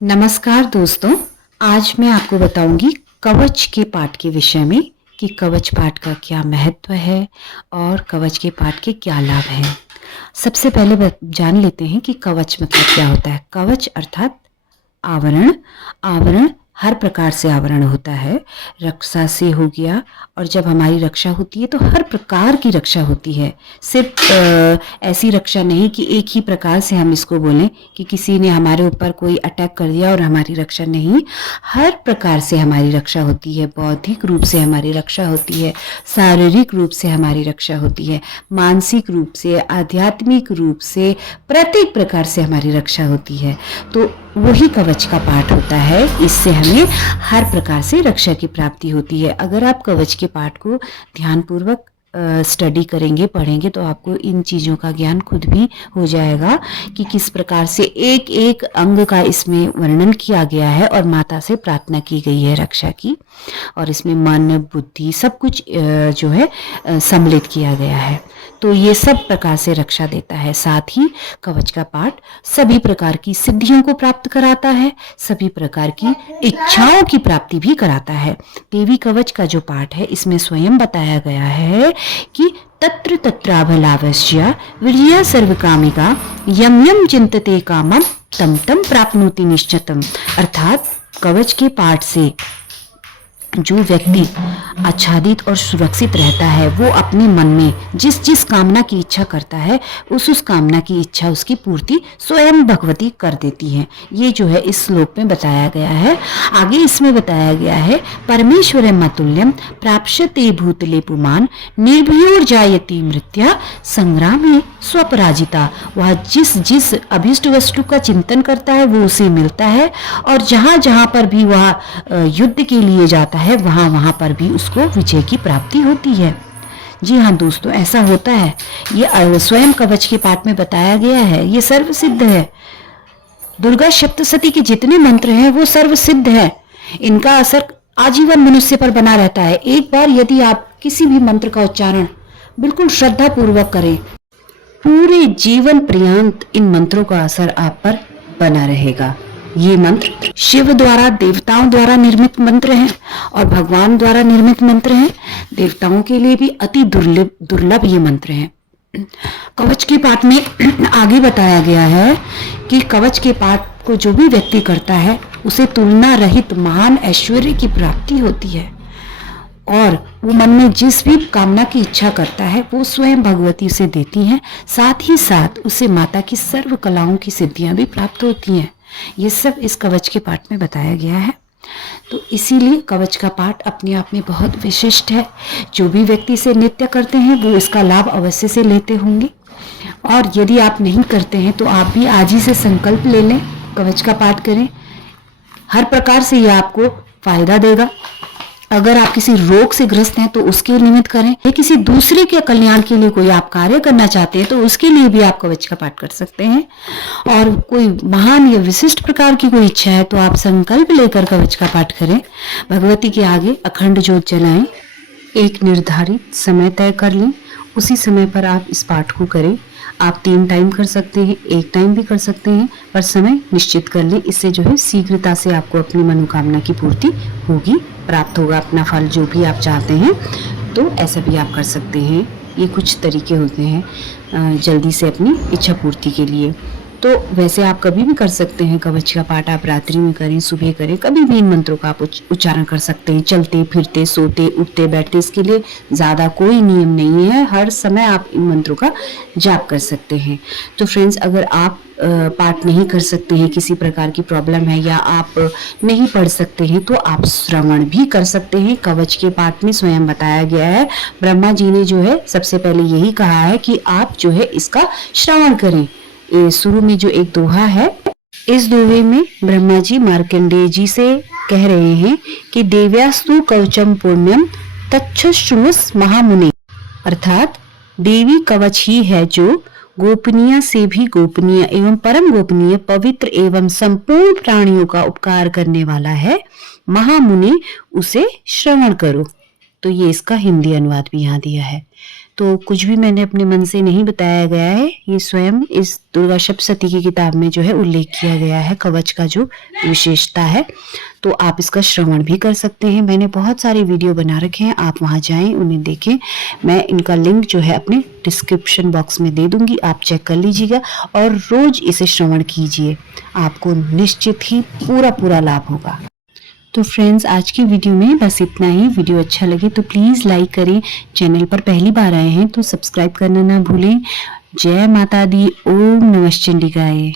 नमस्कार दोस्तों, आज मैं आपको बताऊंगी कवच के पाठ के विषय में कि कवच पाठ का क्या महत्व है और कवच के पाठ के क्या लाभ हैं। सबसे पहले जान लेते हैं कि कवच मतलब क्या होता है। कवच अर्थात आवरण। आवरण हर प्रकार से आवरण होता है। रक्षा से हो गया, और जब हमारी रक्षा होती है तो हर प्रकार की रक्षा होती है। सिर्फ ऐसी रक्षा नहीं कि एक ही प्रकार से हम इसको बोलें कि किसी ने हमारे ऊपर कोई अटैक कर दिया और हमारी रक्षा नहीं। हर प्रकार से हमारी रक्षा होती है। बौद्धिक रूप से हमारी रक्षा होती है, शारीरिक रूप से हमारी रक्षा होती है, मानसिक रूप से, आध्यात्मिक रूप से, प्रत्येक प्रकार से हमारी रक्षा होती है। तो वही कवच का पाठ होता है। इससे हमें हर प्रकार से रक्षा की प्राप्ति होती है। अगर आप कवच के पाठ को ध्यानपूर्वक स्टडी करेंगे, पढ़ेंगे, तो आपको इन चीज़ों का ज्ञान खुद भी हो जाएगा कि किस प्रकार से एक एक अंग का इसमें वर्णन किया गया है और माता से प्रार्थना की गई है रक्षा की, और इसमें मन, बुद्धि सब कुछ जो है सम्मिलित किया गया है। तो ये सब प्रकार से रक्षा देता है। साथ ही कवच का पाठ सभी प्रकार की सिद्धियों को प्राप्त कराता है, सभी प्रकार की इच्छाओं की प्राप्ति भी कराता है। देवी कवच का जो पाठ है, इसमें स्वयं बताया गया है कि तत्र तत्राभलावश्य विजया सर्वकामिका यम यम चिंतते कामम तम तम प्राप्नोति निश्चितम। अर्थात कवच के पाठ से जो व्यक्ति आच्छादित और सुरक्षित रहता है, वो अपने मन में जिस जिस कामना की इच्छा करता है, उस कामना की इच्छा उसकी पूर्ति स्वयं भगवती कर देती है। ये जो है इस श्लोक में बताया गया है। आगे इसमें बताया गया है, परमेश्वर मतुल्यम प्राप्स्यते भूतले पुमान निर्भयोर्जायते मृत्या संग्रामे स्वपराजिता। वह जिस जिस अभिष्ट वस्तु का चिंतन करता है वो उसे मिलता है, और जहाँ जहाँ पर भी वह युद्ध के लिए जाता है, वहाँ वहाँ पर भी उसको विजय की प्राप्ति होती है। जी हाँ दोस्तों, ऐसा होता है। ये स्वयं कवच के पाठ में बताया गया है। ये सर्व सिद्ध है। दुर्गा सप्तशती के जितने मंत्र हैं वो सर्व सिद्ध है। इनका असर आजीवन मनुष्य पर बना रहता है। एक बार यदि आप किसी भी मंत्र का उच्चारण बिल्कुल श्रद्धा पूर्वक करें, पूरे जीवन पर्यंत इन मंत्रों का असर आप पर बना रहेगा। ये मंत्र शिव द्वारा, देवताओं द्वारा निर्मित मंत्र हैं और भगवान द्वारा निर्मित मंत्र हैं। देवताओं के लिए भी अति दुर्लभ ये मंत्र हैं। कवच के पाठ में आगे बताया गया है कि कवच के पाठ को जो भी व्यक्ति करता है, उसे तुलना रहित महान ऐश्वर्य की प्राप्ति होती है, और वो मन में जिस भी कामना की इच्छा करता है वो स्वयं भगवती उसे देती हैं। साथ ही साथ उसे माता की सर्व कलाओं की सिद्धियां भी प्राप्त होती हैं। ये सब इस कवच के पाठ में बताया गया है। तो इसीलिए कवच का पाठ अपने आप में बहुत विशिष्ट है। जो भी व्यक्ति इसे नित्य करते हैं वो इसका लाभ अवश्य से लेते होंगे, और यदि आप नहीं करते हैं तो आप भी आज ही से संकल्प ले लें, कवच का पाठ करें। हर प्रकार से यह आपको फायदा देगा। अगर आप किसी रोग से ग्रस्त हैं तो उसके निमित्त करें, या किसी दूसरे के कल्याण के लिए कोई आप कार्य करना चाहते हैं तो उसके लिए भी आप कवच का पाठ कर सकते हैं। और कोई महान या विशिष्ट प्रकार की कोई इच्छा है तो आप संकल्प लेकर कवच का पाठ करें। भगवती के आगे अखंड ज्योत जलाएं, एक निर्धारित समय तय कर लें, उसी समय पर आप इस पाठ को करें। आप 3 टाइम कर सकते हैं, 1 टाइम भी कर सकते हैं, पर समय निश्चित कर लें। इससे जो है शीघ्रता से आपको अपनी मनोकामना की पूर्ति होगी, प्राप्त होगा अपना फल जो भी आप चाहते हैं। तो ऐसा भी आप कर सकते हैं। ये कुछ तरीके होते हैं जल्दी से अपनी इच्छा पूर्ति के लिए। तो वैसे आप कभी भी कर सकते हैं कवच का पाठ। आप रात्रि में करें, सुबह करें, कभी भी इन मंत्रों का आप उच्चारण कर सकते हैं। चलते फिरते, सोते उठते बैठते, इसके लिए ज़्यादा कोई नियम नहीं है। हर समय आप इन मंत्रों का जाप कर सकते हैं। तो फ्रेंड्स, अगर आप पाठ नहीं कर सकते हैं, किसी प्रकार की प्रॉब्लम है, या आप नहीं पढ़ सकते हैं, तो आप श्रवण भी कर सकते हैं। कवच के पाठ में स्वयं बताया गया है, ब्रह्मा जी ने जो है सबसे पहले यही कहा है कि आप जो है इसका श्रवण करें। शुरू में जो एक दोहा है, इस दोहे में ब्रह्मा जी मार्कंडेय जी से कह रहे हैं कि देव्यास्तु कवचम पुण्यम तच्छृणुस महामुने। अर्थात देवी कवच ही है जो गोपनीय से भी गोपनीय एवं परम गोपनीय, पवित्र एवं संपूर्ण प्राणियों का उपकार करने वाला है। महामुने, उसे श्रवण करो। तो ये इसका हिंदी अनुवाद भी यहाँ दिया है। तो कुछ भी मैंने अपने मन से नहीं बताया गया है, ये स्वयं इस दुर्गा सप्तशती की किताब में जो है उल्लेख किया गया है कवच का जो विशेषता है। तो आप इसका श्रवण भी कर सकते हैं। मैंने बहुत सारे वीडियो बना रखे हैं, आप वहां जाएं, उन्हें देखें। मैं इनका लिंक जो है अपने डिस्क्रिप्शन बॉक्स में दे दूंगी, आप चेक कर लीजिएगा और रोज इसे श्रवण कीजिए, आपको निश्चित ही पूरा लाभ होगा। तो फ्रेंड्स, आज की वीडियो में बस इतना ही। वीडियो अच्छा लगे तो प्लीज़ लाइक करें। चैनल पर पहली बार आए हैं तो सब्सक्राइब करना ना भूलें। जय माता दी। ओम नमः चंडिकाय।